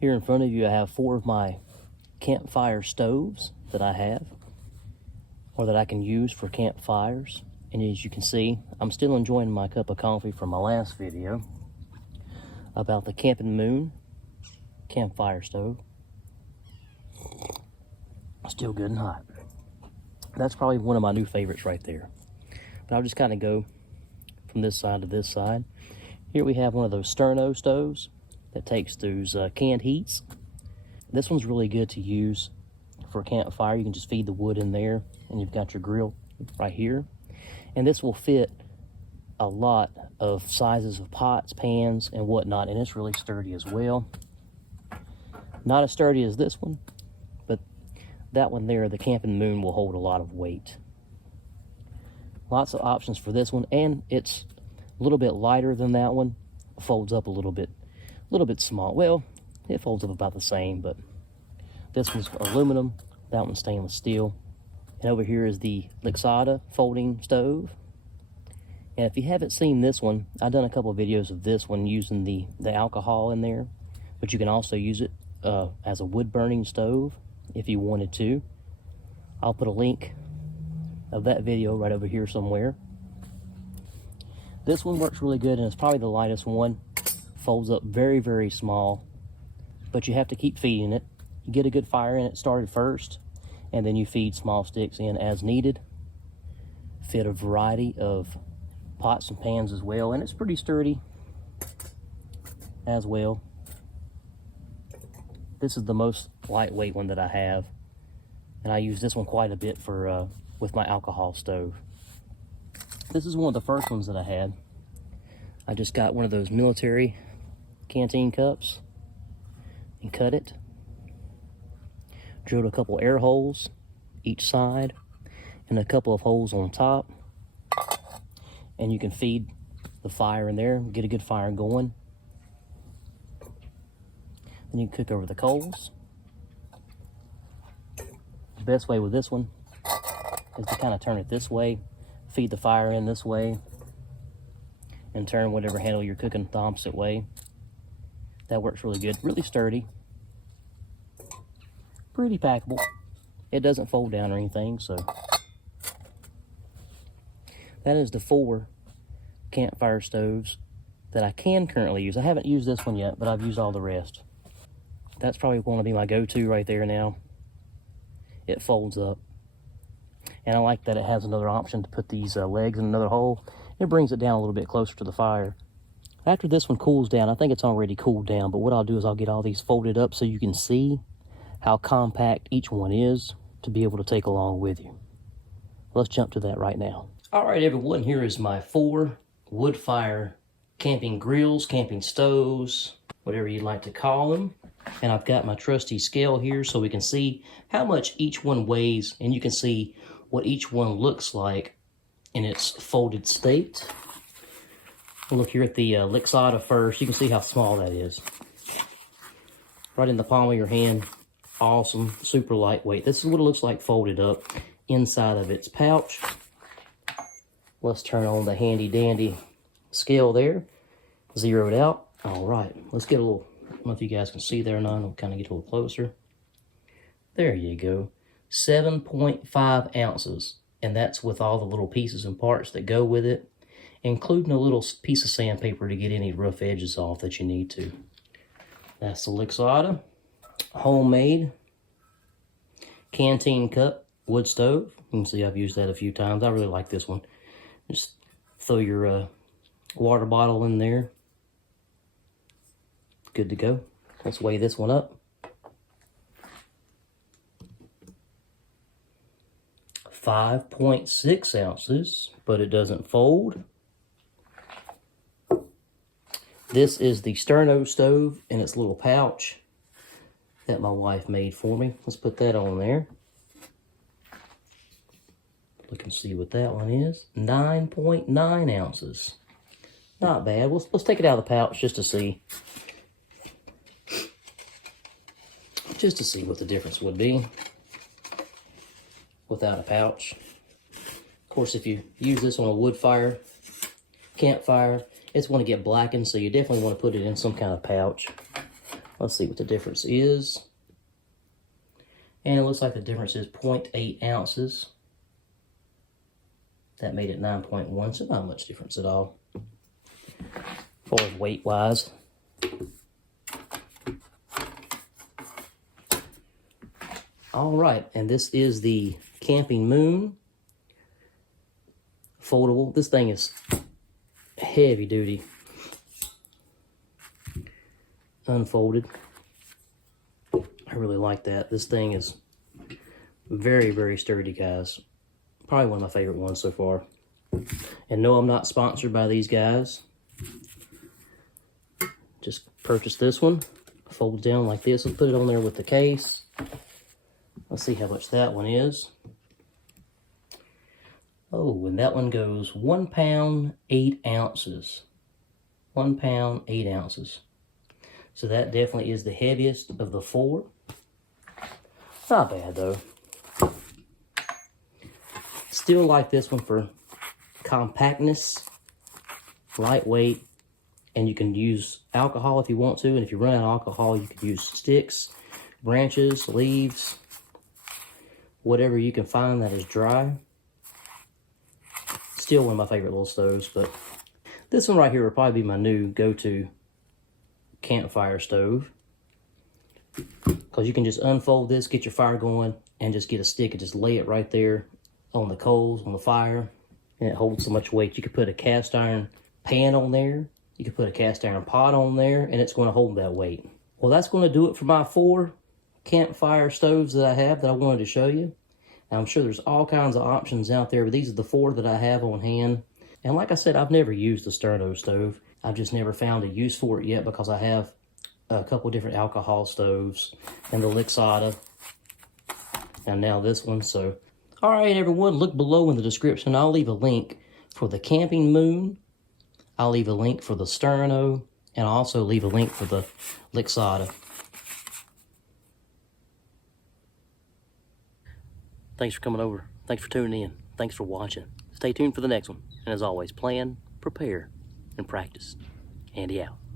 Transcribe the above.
Here in front of you, I have 4 of my campfire stoves that I have, or that I can use for campfires. And as you can see, I'm still enjoying my cup of coffee from my last video about the Campingmoon campfire stove. Still good and hot. That's probably one of my new favorites right there. But I'll just kind of go from this side to this side. Here we have one of those Sterno stoves that takes those canned heats. This one's really good to use for a campfire. You can just feed the wood in there, and you've got your grill right here. And this will fit a lot of sizes of pots, pans, and whatnot, and it's really sturdy as well. Not as sturdy as this one, but that one there, the Campingmoon, will hold a lot of weight. Lots of options for this one, and it's a little bit lighter than that one. Folds up a little bit small. Well, it folds up about the same, but this one's aluminum, that one's stainless steel. And over here is the Lixada folding stove. And if you haven't seen this one, I've done a couple of videos of this one using the alcohol in there, but you can also use it as a wood burning stove if you wanted to. I'll put a link of that video right over here somewhere. This one works really good, and it's probably the lightest one. Folds up very, very small, but you have to keep feeding it. You get a good fire in it started first, and then you feed small sticks in as needed. Fit a variety of pots and pans as well, and it's pretty sturdy as well. This is the most lightweight one that I have, and I use this one quite a bit for with my alcohol stove. This is one of the first ones that I had. I just got one of those military canteen cups and cut it. Drilled a couple air holes each side and a couple of holes on top. And you can feed the fire in there, get a good fire going. Then you can cook over the coals. The best way with this one is to kind of turn it this way, feed the fire in this way, and turn whatever handle you're cooking the opposite way. That works really good, really sturdy, pretty packable. It doesn't fold down or anything, so. That is the 4 campfire stoves that I can currently use. I haven't used this one yet, but I've used all the rest. That's probably going to be my go-to right there now. It folds up. And I like that it has another option to put these legs in another hole. It brings it down a little bit closer to the fire. After this one cools down, I think it's already cooled down, but what I'll do is I'll get all these folded up so you can see how compact each one is to be able to take along with you. Let's jump to that right now. All right, everyone, here is my 4 wood fire camping grills, camping stoves, whatever you'd like to call them. And I've got my trusty scale here so we can see how much each one weighs, and you can see what each one looks like in its folded state. We'll look here at the Lixada first. You can see how small that is. Right in the palm of your hand. Awesome, super lightweight. This is what it looks like folded up inside of its pouch. Let's turn on the handy dandy scale there. Zeroed out. All right, let's get a little, I don't know if you guys can see there or not. I'll kind of get a little closer. There you go. 7.5 ounces. And that's with all the little pieces and parts that go with it, including a little piece of sandpaper to get any rough edges off that you need to. That's the Lixada homemade canteen cup wood stove. You can see I've used that a few times. I really like this one. Just throw your water bottle in there. Good to go. Let's weigh this one up. 5.6 ounces, but it doesn't fold. This is the Sterno stove in its little pouch that my wife made for me. Let's put that on there. Look and see what that one is. 9.9 ounces. Not bad. Let's take it out of the pouch just to see. Just to see what the difference would be without a pouch. Of course, if you use this on a wood fire, campfire, it's going to get blackened, so you definitely want to put it in some kind of pouch. Let's see what the difference is. And it looks like the difference is 0.8 ounces. That made it 9.1, so not much difference at all. As far as weight-wise. All right, and this is the Campingmoon foldable. This thing is heavy duty. Unfolded. I really like that. This thing is very, very sturdy, guys. Probably one of my favorite ones so far. And no, I'm not sponsored by these guys. Just purchased this one. Folds down like this and put it on there with the case. Let's see how much that one is. Oh, and that one goes 1 pound, 8 ounces. 1 pound, 8 ounces. So that definitely is the heaviest of the 4. Not bad though. Still like this one for compactness, lightweight, and you can use alcohol if you want to. And if you run out of alcohol, you could use sticks, branches, leaves, whatever you can find that is dry. Still one of my favorite little stoves, but this one right here will probably be my new go-to campfire stove, because you can just unfold this, get your fire going, and just get a stick and just lay it right there on the coals, on the fire, and it holds so much weight. You could put a cast iron pan on there, you could put a cast iron pot on there, and it's going to hold that weight. Well, that's going to do it for my 4 campfire stoves that I have that I wanted to show you. Now, I'm sure there's all kinds of options out there, but these are the 4 that I have on hand. And like I said, I've never used the Sterno stove. I've just never found a use for it yet, because I have a couple different alcohol stoves and the Lixada, and now this one. So, all right, everyone, look below in the description. I'll leave a link for the Campingmoon. I'll leave a link for the Sterno, and I'll also leave a link for the Lixada. Thanks for coming over. Thanks for tuning in. Thanks for watching. Stay tuned for the next one. And as always, plan, prepare, and practice. Handi out.